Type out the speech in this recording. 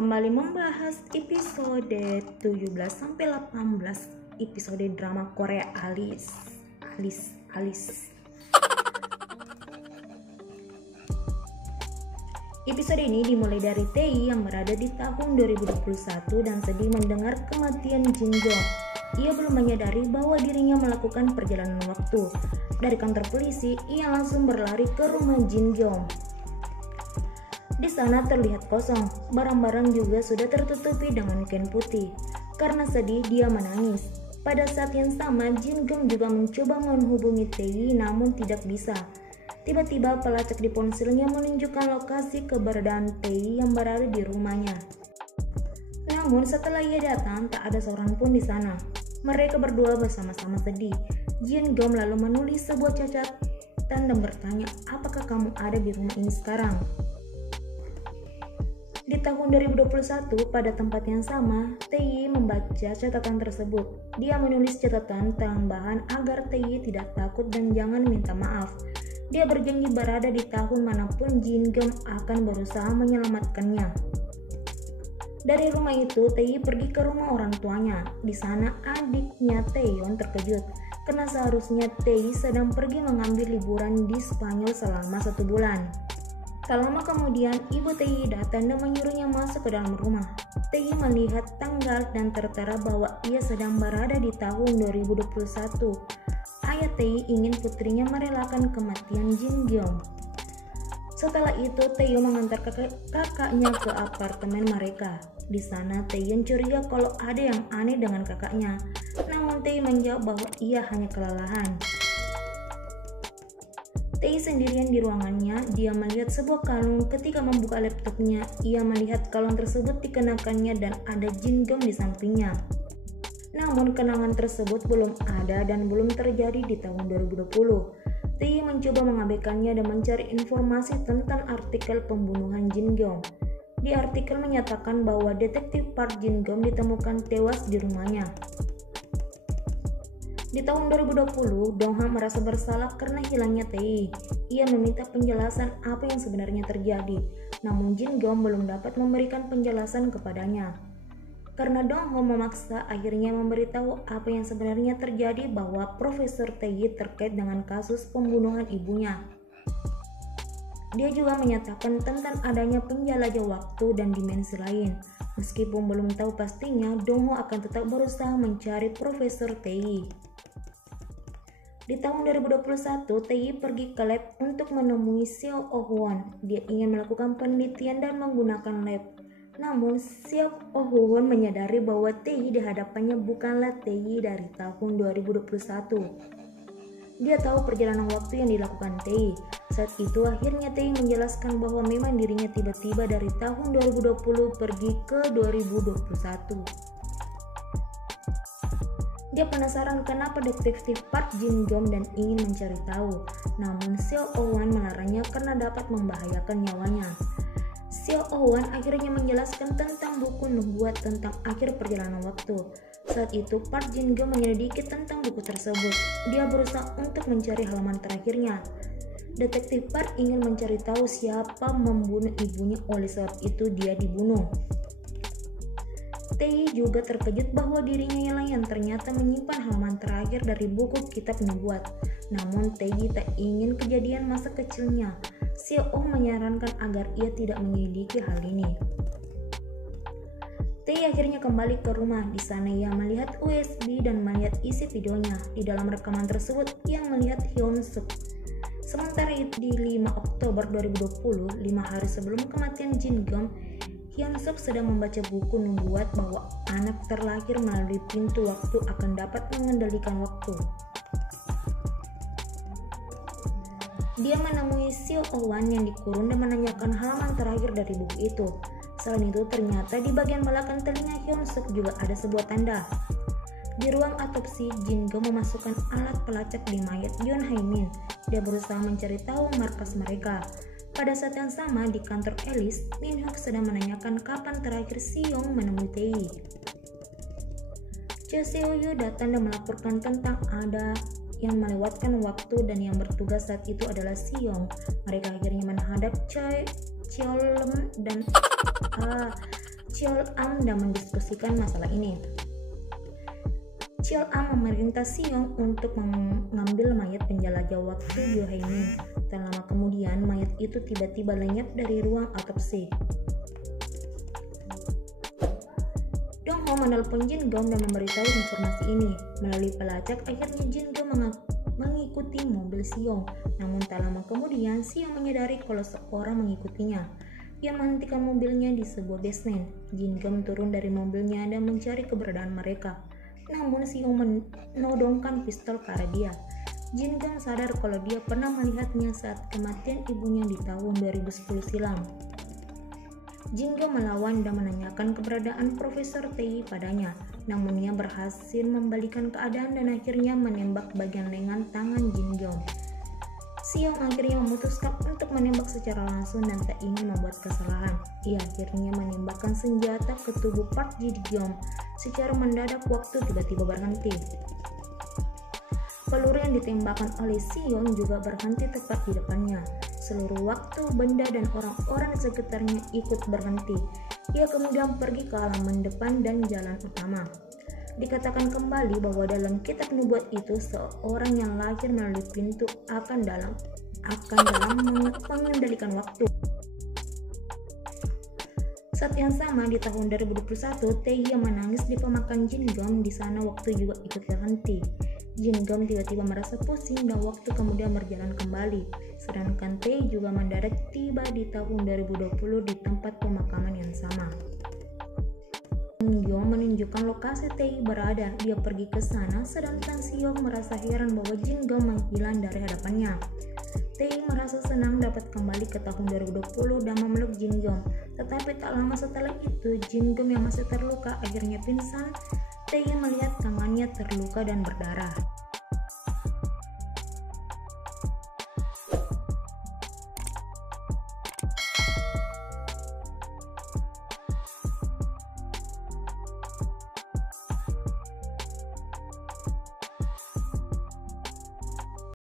kembali membahas episode 17-18 episode drama Korea Alice. Episode ini dimulai dari Tae yang berada di tahun 2021 dan sedih mendengar kematian Jin Gyeong. Ia belum menyadari bahwa dirinya melakukan perjalanan waktu. Dari kantor polisi, ia langsung berlari ke rumah Jin Gyeong. Di sana terlihat kosong, barang-barang juga sudah tertutupi dengan kain putih. Karena sedih, dia menangis. Pada saat yang sama, Jin Gyeong juga mencoba menghubungi Tae namun tidak bisa. Tiba-tiba pelacak di ponselnya menunjukkan lokasi keberadaan Tae yang berada di rumahnya. Namun setelah ia datang, tak ada seorang pun di sana. Mereka berdua bersama-sama sedih. Jin Gyeong lalu menulis sebuah catatan dan bertanya, apakah kamu ada di rumah ini sekarang? Di tahun 2021, pada tempat yang sama, Tae membaca catatan tersebut. Dia menulis catatan tambahan agar Tae tidak takut dan jangan minta maaf. Dia berjanji berada di tahun manapun Jin Gyeong akan berusaha menyelamatkannya. Dari rumah itu, Tae pergi ke rumah orang tuanya. Di sana, adiknya Taeyeon terkejut karena seharusnya Tae sedang pergi mengambil liburan di Spanyol selama 1 bulan. Tak lama kemudian, ibu Tae datang dan menyuruhnya masuk ke dalam rumah. Tae melihat tanggal dan tertera bahwa ia sedang berada di tahun 2021. Ayah Tae ingin putrinya merelakan kematian Jin Gyeong. Setelah itu, Tae mengantar kakaknya ke apartemen mereka. Di sana, Tae curiga kalau ada yang aneh dengan kakaknya. Namun Tae menjawab bahwa ia hanya kelelahan. Tae sendirian di ruangannya, dia melihat sebuah kalung. Ketika membuka laptopnya, ia melihat kalung tersebut dikenakannya dan ada Jin Gyeong di sampingnya. Namun kenangan tersebut belum ada dan belum terjadi di tahun 2020. Tae mencoba mengabaikannya dan mencari informasi tentang artikel pembunuhan Jin Gyeong. Di artikel menyatakan bahwa detektif Park Jin Gyeong ditemukan tewas di rumahnya. Di tahun 2020, Dong-ha merasa bersalah karena hilangnya Tae. Ia meminta penjelasan apa yang sebenarnya terjadi, namun Jin Gyeong belum dapat memberikan penjelasan kepadanya. Karena Dong-ha memaksa, akhirnya memberitahu apa yang sebenarnya terjadi bahwa Profesor Tae terkait dengan kasus pembunuhan ibunya. Dia juga menyatakan tentang adanya penjelajah waktu dan dimensi lain. Meskipun belum tahu pastinya, Dong-ha akan tetap berusaha mencari Profesor Tae. Di tahun 2021, Tae pergi ke lab untuk menemui Seo Oh-won. Dia ingin melakukan penelitian dan menggunakan lab. Namun, Seo Oh-won menyadari bahwa Tae di hadapannya bukanlah Tae dari tahun 2021. Dia tahu perjalanan waktu yang dilakukan Tae. Saat itu akhirnya Tae menjelaskan bahwa memang dirinya tiba-tiba dari tahun 2020 pergi ke 2021. Dia penasaran kenapa detektif Park Jin Gyeong dan ingin mencari tahu. Namun Seo Oh-won melarangnya karena dapat membahayakan nyawanya. Seo Oh-won akhirnya menjelaskan tentang buku nubuat tentang akhir perjalanan waktu. Saat itu Park Jin Gyeong menyelidiki tentang buku tersebut. Dia berusaha untuk mencari halaman terakhirnya. Detektif Park ingin mencari tahu siapa membunuh ibunya, oleh sebab itu dia dibunuh. Tae juga terkejut bahwa dirinya yang ternyata menyimpan halaman terakhir dari buku kitab nubuat. Namun Tae tak ingin kejadian masa kecilnya. Seo Oh menyarankan agar ia tidak menyelidiki hal ini. Tae akhirnya kembali ke rumah. Di sana ia melihat USB dan melihat isi videonya. Di dalam rekaman tersebut ia melihat Hyun Suk. Sementara itu di 5 Oktober 2020, 5 hari sebelum kematian Jin Gyeong, Hyun Suk sedang membaca buku nubuat bahwa anak terlahir melalui pintu waktu akan dapat mengendalikan waktu. Dia menemui Seo Oh-won yang dikurung dan menanyakan halaman terakhir dari buku itu. Selain itu, ternyata di bagian belakang telinga Hyun Suk juga ada sebuah tanda. Di ruang autopsi, Jin Gyeong memasukkan alat pelacak di mayat Yoon Hae-min. Dia berusaha mencari tahu markas mereka. Pada saat yang sama, di kantor Alice, Min Hyuk sedang menanyakan kapan terakhir Seong menemui Tae. Cha Seo-yu datang dan melaporkan tentang ada yang melewatkan waktu dan yang bertugas saat itu adalah Seong. Mereka akhirnya menghadap Cheolem dan Cheol-am dan mendiskusikan masalah ini. Cheol-am memerintah Seong untuk mengambil mayat penjelajah waktu Yo Hae-min. Tak lama kemudian, mayat itu tiba-tiba lenyap dari ruang autopsi. Dong Ho menelpon Jin Gyeom dan memberitahu informasi ini. Melalui pelacak, akhirnya Jin Gyeom mengikuti mobil Seong. Namun tak lama kemudian, Seong menyadari kalau seorang mengikutinya. Ia menghentikan mobilnya di sebuah basement. Jin Gyeom turun dari mobilnya dan mencari keberadaan mereka. Namun Seong menodongkan pistol ke arah dia. Jin Gyeom sadar kalau dia pernah melihatnya saat kematian ibunya di tahun 2010 silam. Jin Gyeom melawan dan menanyakan keberadaan Profesor Tae padanya, namun ia berhasil membalikan keadaan dan akhirnya menembak bagian lengan tangan Jin Gyeom. Seong akhirnya memutuskan untuk menembak secara langsung dan tak ingin membuat kesalahan. Ia akhirnya menembakkan senjata ke tubuh Park Ji Gyeom. Secara mendadak waktu tiba-tiba berhenti. Peluru yang ditembakkan oleh Seong juga berhenti tepat di depannya. Seluruh waktu, benda dan orang-orang di sekitarnya ikut berhenti. Ia kemudian pergi ke halaman depan dan jalan utama. Dikatakan kembali bahwa dalam kitab nubuat itu, seorang yang lahir melalui pintu akan dalam mengendalikan waktu. Saat yang sama di tahun 2021, Tae menangis di pemakaman Jin Gyeom. Di sana waktu juga ikut berhenti. Jin Gyeom tiba-tiba merasa pusing dan waktu kemudian berjalan kembali. Sedangkan Tae juga mendadak tiba di tahun 2020 di tempat pemakaman yang sama. Jin Gyeom menunjukkan lokasi Tae berada. Dia pergi ke sana, sedangkan Seong merasa heran bahwa Jin Gyeom menghilang dari hadapannya. Tae merasa senang dapat kembali ke tahun 2020 dan memeluk Jin Gyeom. Tetapi tak lama setelah itu, Jin Gyeom yang masih terluka akhirnya pingsan. Tae melihat tangannya terluka dan berdarah.